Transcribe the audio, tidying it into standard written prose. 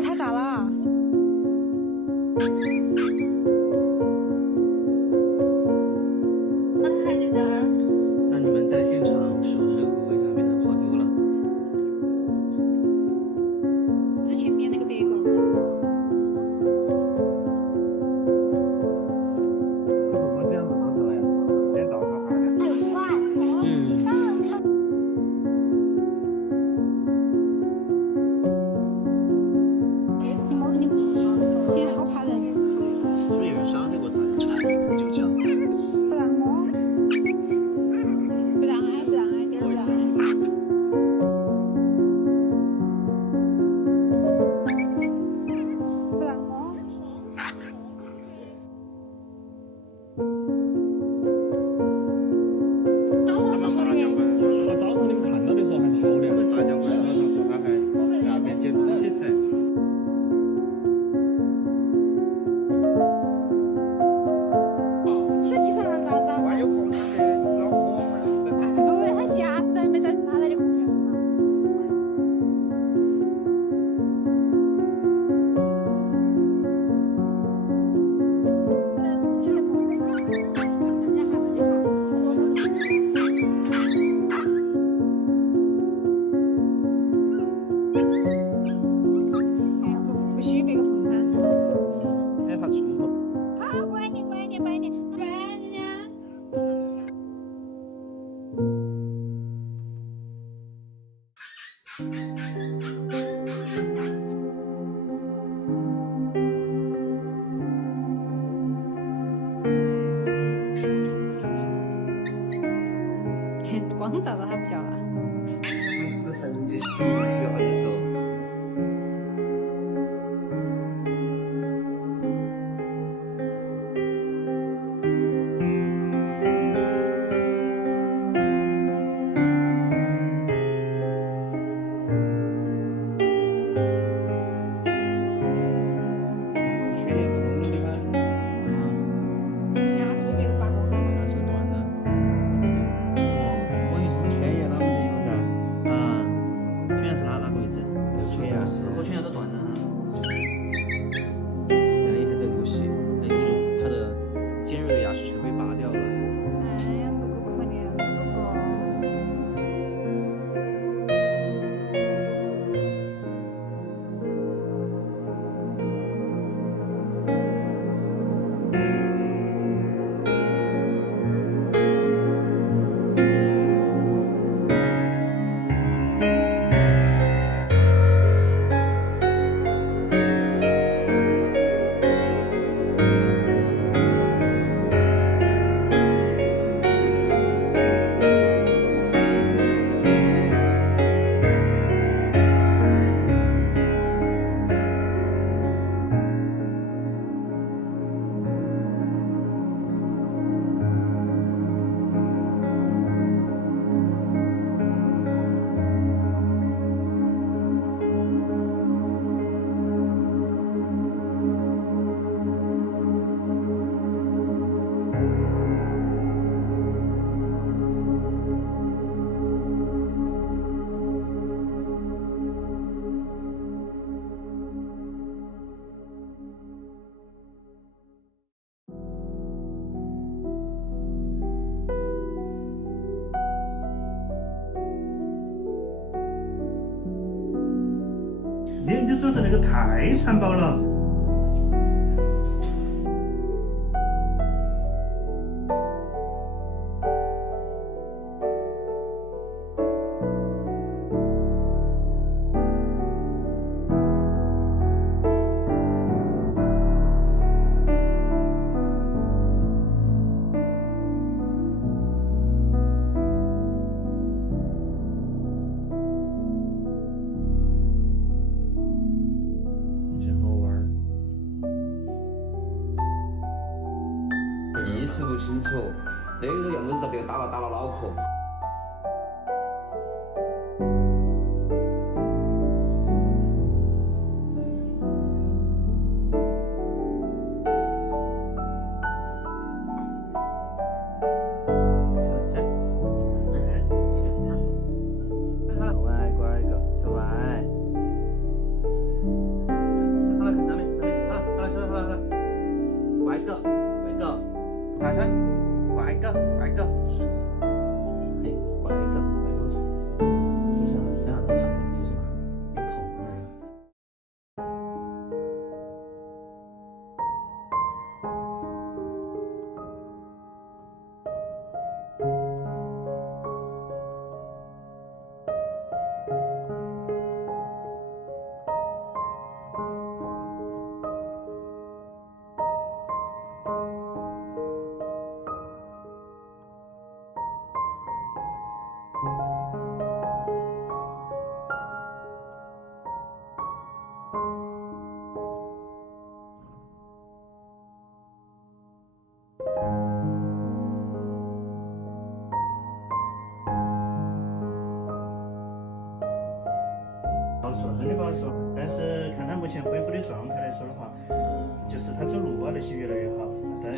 他咋了？还在这儿。那你们在现场守着那个顾客下面，他跑丢了。他前面那个别个。我这样子多少呀？先找他还是？你猫你你好怕人。是不是有人伤害过他呀？就这样。不让摸。不让挨，不让挨，点不让挨。不让摸。他早上你们看到的时候还是好的。大家晚上说他还那边捡东西才。在地上啥子？万有空他给恼火嘛。不，他吓死了，没在哪来的空调嘛？不许别个碰他。哎，他出口。好，乖点，乖点，乖点，乖点。光照着他不叫了。是神经需要的时候。缺叶子红了的吗？然后是不是别个罢工了？那是断的。我跟你说，圈叶啷么这一个噻？啊，全是他哪个位置？圈叶四颗全都断了。现在也还在流血。那就是他的尖锐的牙齿全被拔掉了。哎呀，哥哥可怜啊，哥哥。你说是那个太残暴了。真好玩儿。意识不清楚，那个要么是被打了脑壳。小歪，乖个小歪。说，真的不好说。但是看他目前恢复的状态来说的话，就是他走路啊那些越来越好。但